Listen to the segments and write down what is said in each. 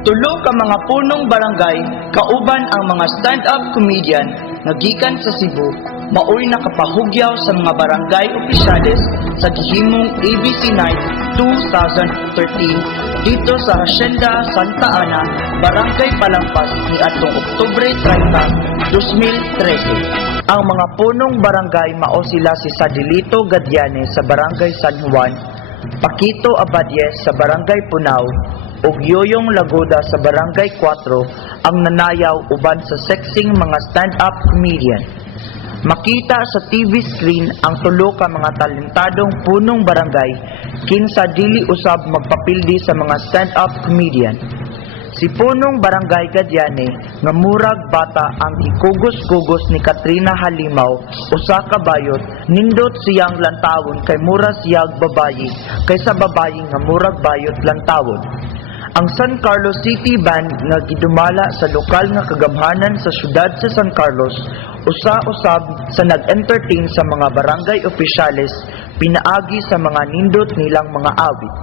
Tulo ka mga punong barangay kauban ang mga stand-up comedian nga gikan sa Cebu maoy nakapahugyaw sa mga barangay opisyales sa gihimong ABC Night 2013 dito sa Hacienda Santa Ana, Barangay Palampas ni atong Oktubre 30, 2013. Ang mga punong barangay mao sila si Sadilito Gadiane sa Barangay San Juan, Pakito Abadyes sa Barangay Punao, ug Yoyong Lagoda sa Barangay 4 ang nanayaw uban sa sexing mga stand-up comedian. Makita sa TV screen ang tulo ka mga talentadong punong barangay kinsa dili usab magpapildi sa mga stand-up comedian. Si punong barangay Gadyane nga murag bata ang gikugos-kugos ni Katrina Halimaw usa ka bayot nindot siyang lantawon kay mura siyag babayi kaysa babayi nga murag bayot lantawon. Ang San Carlos City Band nga gidumala sa lokal nga kagamhanan sa syudad sa San Carlos usa-usab sa nag-entertain sa mga barangay opisyales pinaagi sa mga nindot nilang mga awit.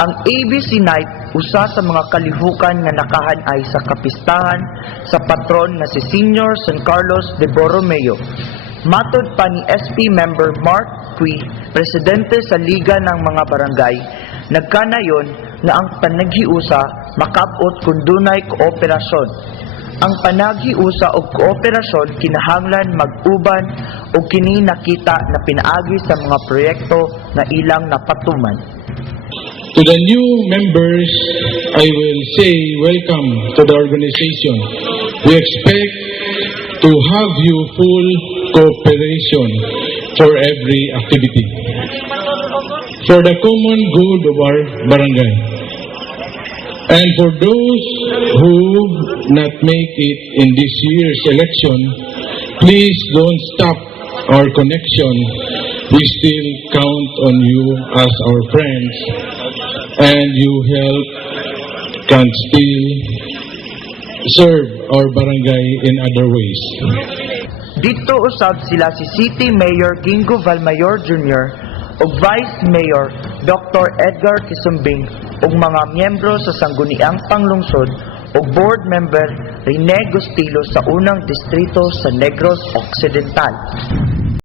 Ang ABC Night usa sa mga kalihukan nga nakahanay sa kapistahan sa patron nga si Senior San Carlos de Borromeo. Matod pa ni SP member Mark Cui, presidente sa Liga ng mga Barangay, nagkanayon nga ang panaghiusa makabot kung dunay kooperasyon. Ang panaghiusa og kooperasyon kinahanglan mag-uban og kini nakita na pinaagi sa mga proyekto nga ilang napatuman. To the new members, I will say welcome to the organization. We expect to have you full cooperation for every activity. For the common good of our barangay. And for those who not make it in this year's election, please don't stop our connection. We still count on you as our friends and you help can still serve our barangay in other ways. Dito usab sila si City Mayor Gingo Valmayor Jr. ug Vice Mayor Dr. Edgar Kisumbing ug mga miyembro sa Sangguniang Panglungsod ug Board Member Rene Gustilo sa unang distrito sa Negros Occidental.